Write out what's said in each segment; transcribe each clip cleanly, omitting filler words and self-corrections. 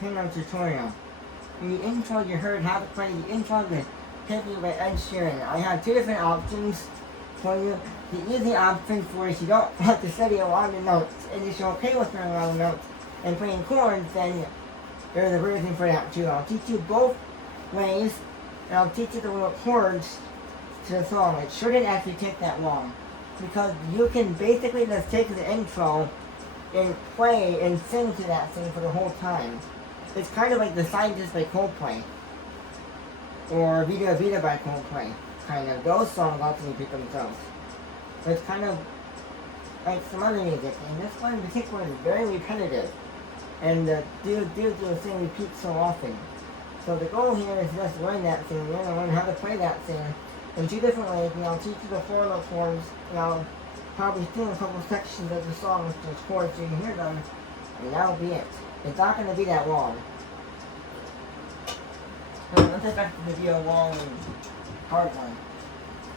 piano tutorial. In the intro you heard how to play the intro to Hit Me by Ed Sheeran. I have two different options for you. The easy option for if you don't want to study a lot of notes and if you're okay with learning a lot of notes and playing chords, then there's a version for that too. I'll teach you both ways, and I'll teach you the little chords to the song. It shouldn't actually take that long, because you can basically just take the intro and play and sing to that thing for the whole time. It's kind of like The Scientist by Coldplay, or Vida Vida by Coldplay, kind of. Those songs also repeat themselves. But it's kind of like some other music, and this one in particular is very repetitive, and the do thing repeats so often. So the goal here is just learn that thing. You're going to learn how to play that thing in two different ways, and I'll teach you the 4 note chords, and I'll probably sing a couple sections of the song with those chords so you can hear them, and that'll be it. It's not going to be that long. So let's get back to the video long and hard one.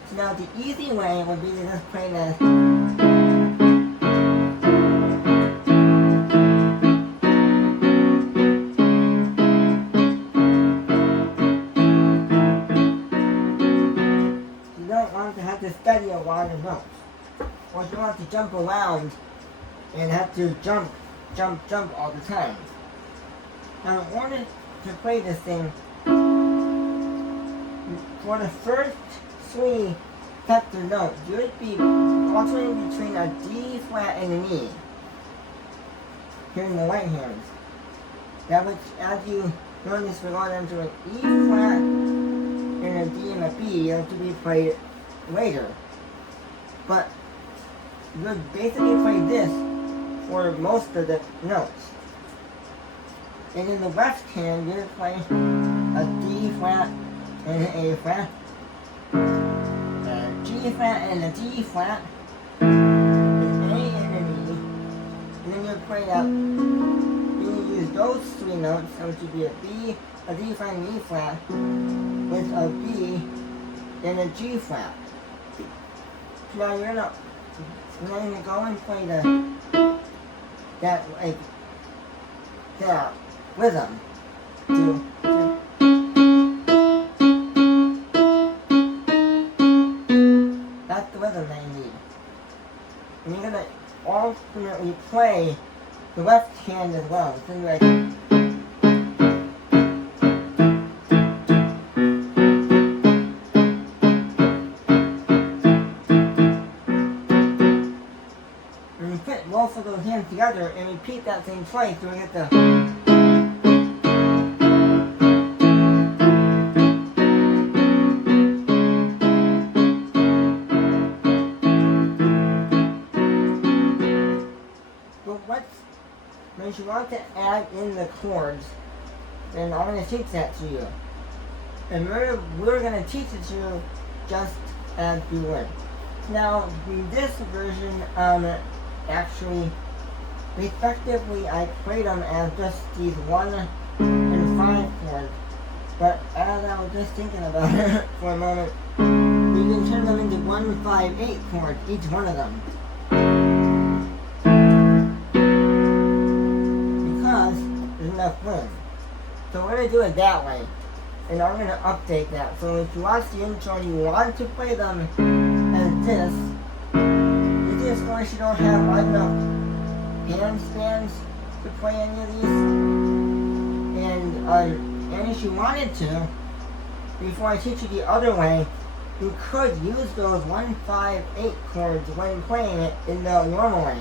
So now the easy way would be to just play the to study a lot of notes, or you don't have to jump around and have to jump all the time. Now, in order to play this thing, for the first 3 sets of notes, you would be alternating between a D flat and an E here in the right hand. That would, as you learn this, we're going into an E flat and a D and a B, to be played later. But you would basically play this for most of the notes. And in the left hand, you would play a D flat and an A flat, a G flat and a D flat, an A and an E, and then you would play that. You would use those 3 notes, so it would be a B, a D flat and an E flat, with a B and a G flat. Now you're gonna go and play that rhythm. That's the rhythm that you need. And you're gonna alternately play the left hand as well. So you're like, both of those hands together and repeat that same play so we get the. But when you want to add in the chords, then I'm going to teach that to you. And we're going to teach it to you just as we would. Now, in this version, actually, respectively, I played them as just these 1 and 5 chords. But as I was just thinking about it for a moment, you can turn them into 1, 5, 8 chords, each one of them. Because there's enough room. So we're going to do it that way. And I'm going to update that. So if you watch the intro and you want to play them as this, of course you don't have enough handstands to play any of these, and if you wanted to, before I teach you the other way, you could use those 1, 5, 8 chords when playing it in the normal way.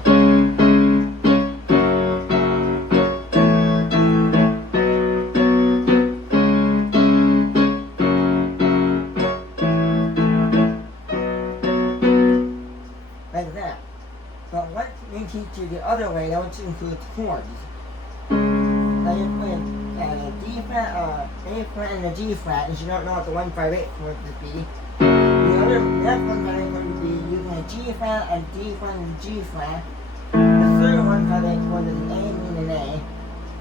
Like that. But let me teach you the other way, that which includes chords. Now you play a D flat, A flat, and a G flat, and you don't know what the 1, 5, 8 chord would be. The other left 1, 5, 8 chord would be using a G flat, a D flat, and a G flat. The third 1, 5, 8 chord is an A and an A.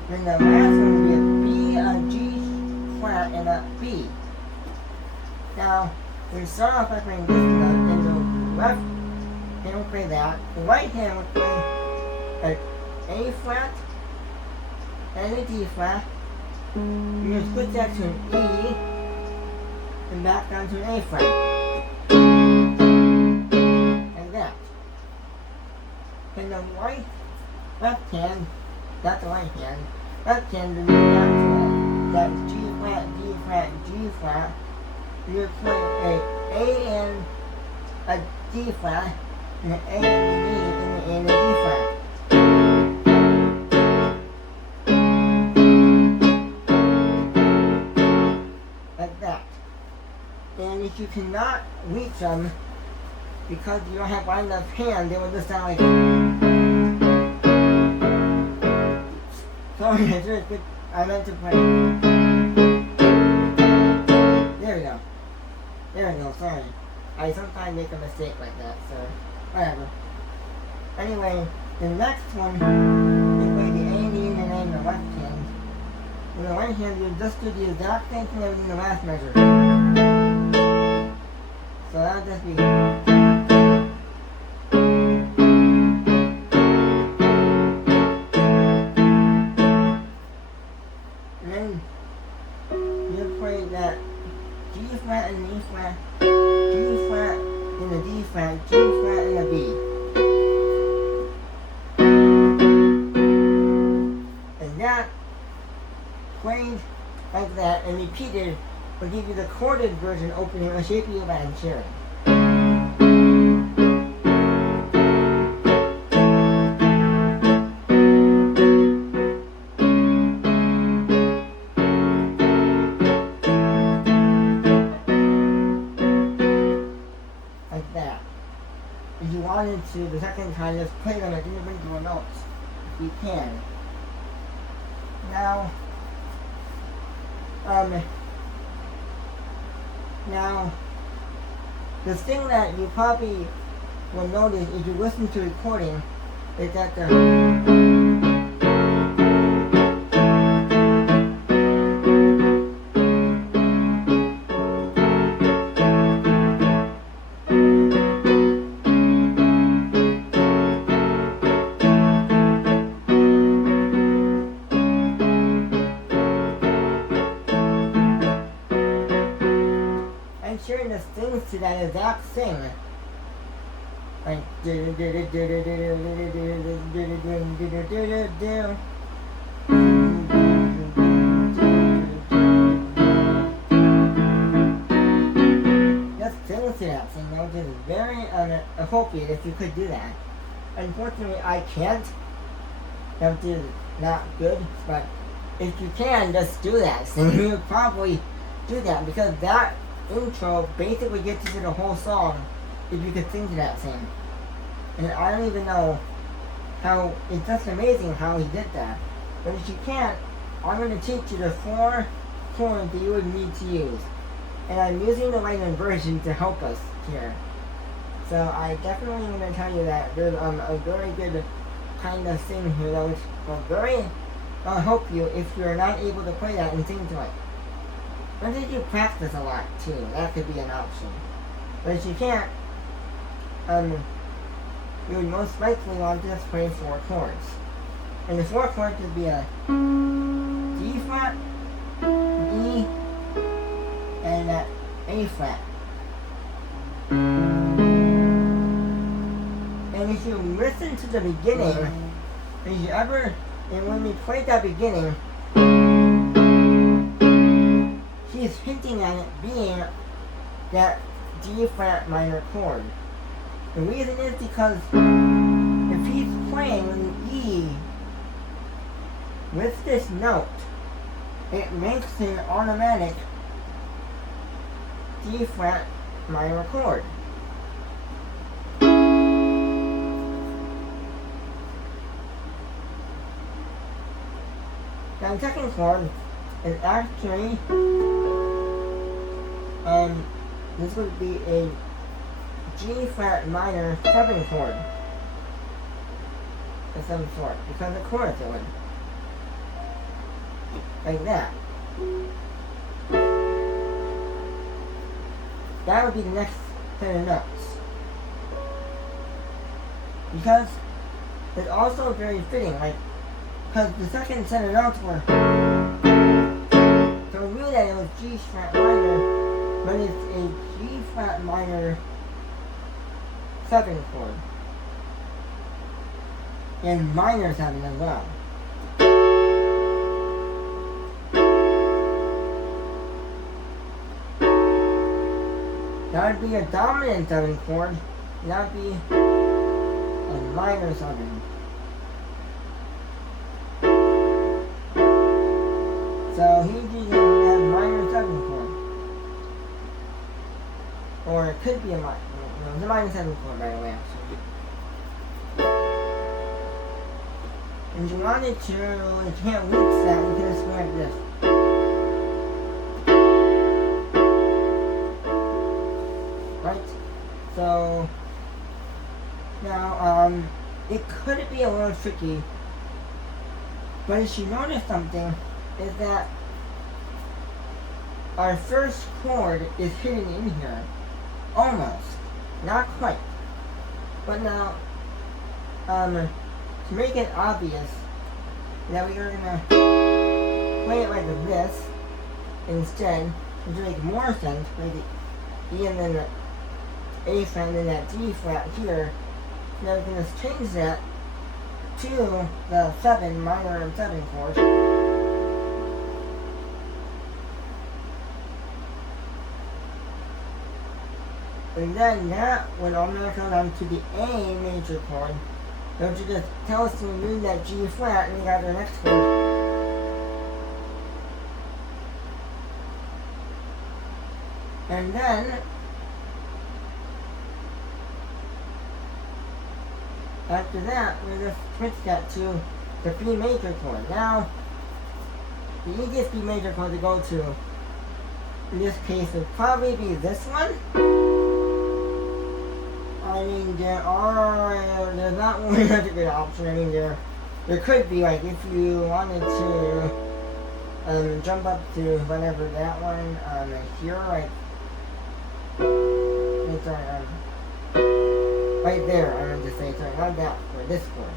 Then the last one would be a B, a G flat, and a B. Now, we start off by playing this note, and the left hand will play that. The right hand will play an A flat, and a D flat. You're gonna switch that to an E and back down to an A flat. Like that. And the left hand, not the right hand, left hand is going down to that G flat, D flat, G flat. You're playing a and a D flat, and an A and an E and a D flat. Like that. And if you cannot reach them because you don't have one left hand, they will just sound like. Sorry, I meant to play. There we go. There we go, sorry. I sometimes make a mistake like that, so whatever. Anyway, the next one, you play the A and E and an A in the left hand. With the right hand, you just do the exact same thing as in the last measure. So that'll just be. And then you play that G flat and E flat, G flat and a D flat, G flat and a B. And that played like that and repeated will give you the chorded version opening a shape you of Ed Sheeran. Like that. If you wanted to, the second time, just play them as individual notes, if you can. Now, the thing that you probably will notice if you listen to the recording is that the Ed Sheeran just sings to that exact thing. Like just sings to that thing, which is very appropriate if you could do that. Unfortunately, I can't. That is not good, but if you can, just do that. So you'll probably do that because that intro basically gets you to the whole song if you could sing to that thing. And I don't even know how, it's just amazing how he did that. But if you can't, I'm going to teach you the 4 chords that you would need to use. And I'm using the Layman version to help us here. So I definitely am going to tell you that there's a very good kind of thing here that will very help you if you're not able to play that and sing to it. Or if you practice a lot too, that could be an option. But if you can't, you would most likely want to just play 4 chords. And the 4 chords would be a D flat, E, and an A flat. And if you listen to the beginning, and when we played that beginning, he's hinting at it being that D flat minor chord. The reason is because if he's playing an E with this note, it makes an automatic D flat minor chord. Now the second chord is actually this would be a G flat minor 7 chord of some sort because the chorus it would like that. That would be the next set of notes because it's also very fitting. Like because the second set of notes were. So we knew that it was G flat minor, but it's a G flat minor 7 chord. And minor 7 as well. That would be a dominant 7 chord. That would be a minor 7. So he's using that minor 7 chord. Or it could be a minor. No, it's a minor 7 chord, by the way, actually. And you wanted to, you can't reach that, you can just go like this. Right? So, now, it could be a little tricky, but if you notice something, is that our first chord is hidden in here. Almost. Not quite. But now, to make it obvious that we are gonna play it like this instead, and to make more sense, play the E and then the A flat and then that D flat here. Now we can just change that to the 7 minor 7 chord. And then that would automatically go down to the A major chord. Don't you just tell us to remove that G flat and we got our next chord. And then after that, we just switch that to the B major chord. Now, the easiest B major chord to go to in this case would probably be this one. I mean, there's not one other good option. I mean, there could be, like, if you wanted to jump up to whatever that one here, like, right there, I meant to say, sorry, not that chord, this chord.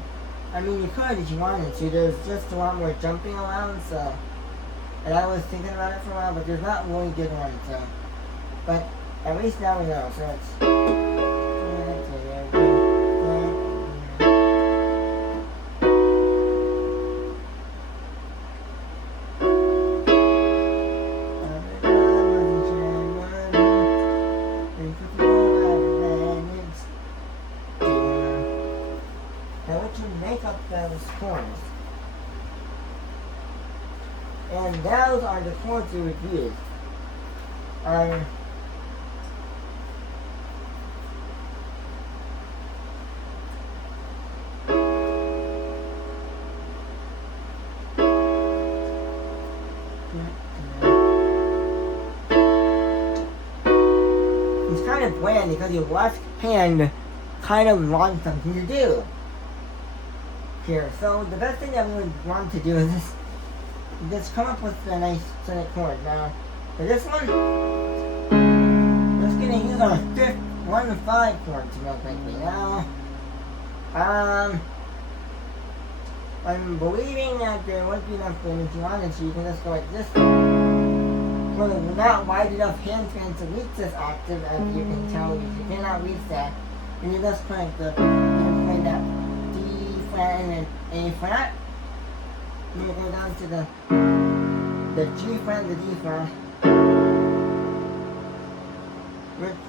I mean, you could if you wanted to. There's just a lot more jumping around, so, and I was thinking about it for a while, but there's not really good ones, so, but at least now we know, so it's. Chords. And those are the chords you would use. It's kind of bland because your left hand kind of wants something to do. Here. So the best thing that we would want to do is just come up with a nice set of chords. Now, for this one, we're just going to use our 5th 1-5 chord to most likely. Now, I'm believing that there would be enough room if you wanted to. You can just go like this. Well, not wide enough hand span to reach this octave, as you can tell. If you cannot reach that, then you just play you can play that and then A flat. Then we'll go down to the G flat, the D flat.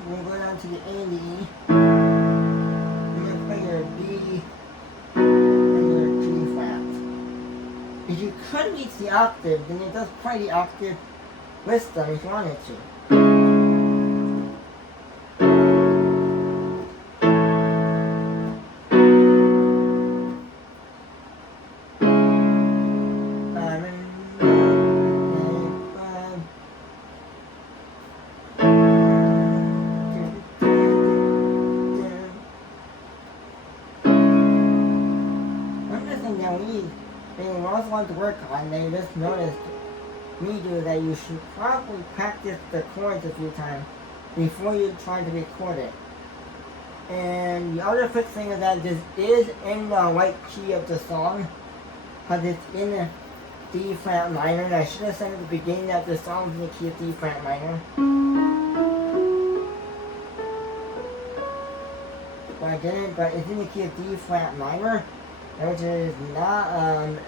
We'll go down to the A and the E. Then we'll play your B and your G flat. If you could reach the octave, then it does play the octave with them if you wanted to. To work on, they just noticed me do that you should probably practice the chords a few times before you try to record it. And the other quick thing is that this is in the right key of the song. because it's in a D flat minor, and I should have said at the beginning that the song's in the key of D flat minor. But I didn't, but it's in the key of D flat minor, which is not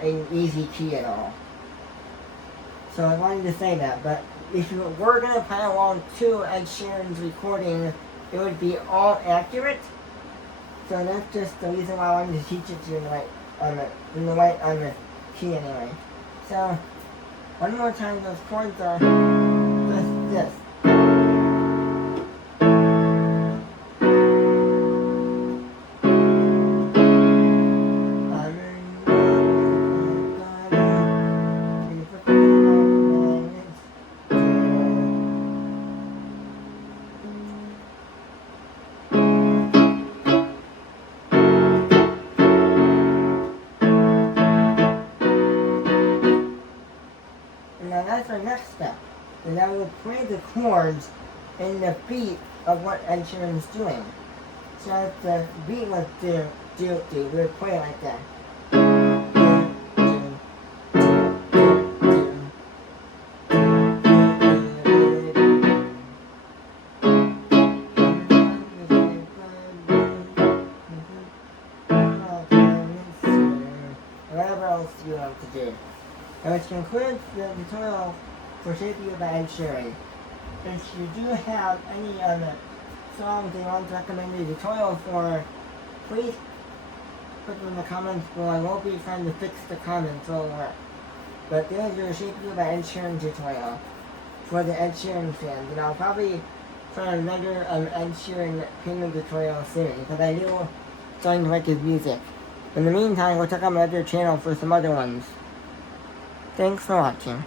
an easy key at all. So I wanted to say that, but if you were going to play along to Ed Sheeran's recording, it would be all accurate. So that's just the reason why I wanted to teach it to you in the right key anyway. So one more time, those chords are just this. Now that's our next step. And now we'll play the chords in the beat of what Ed Sheeran's doing. So if the beat was do, we would play it like that. Whatever else you want to do. And which concludes the tutorial for Shape You by Ed Sheeran. If you do have any songs you want to recommend a tutorial for, please put them in the comments below. I won't be trying to fix the comments over. But there's your Shape You by Ed Sheeran tutorial for the Ed Sheeran fans. And I'll probably try another Ed Sheeran payment tutorial soon, because I do starting to like his music. In the meantime, go check out my other channel for some other ones. Thanks for watching.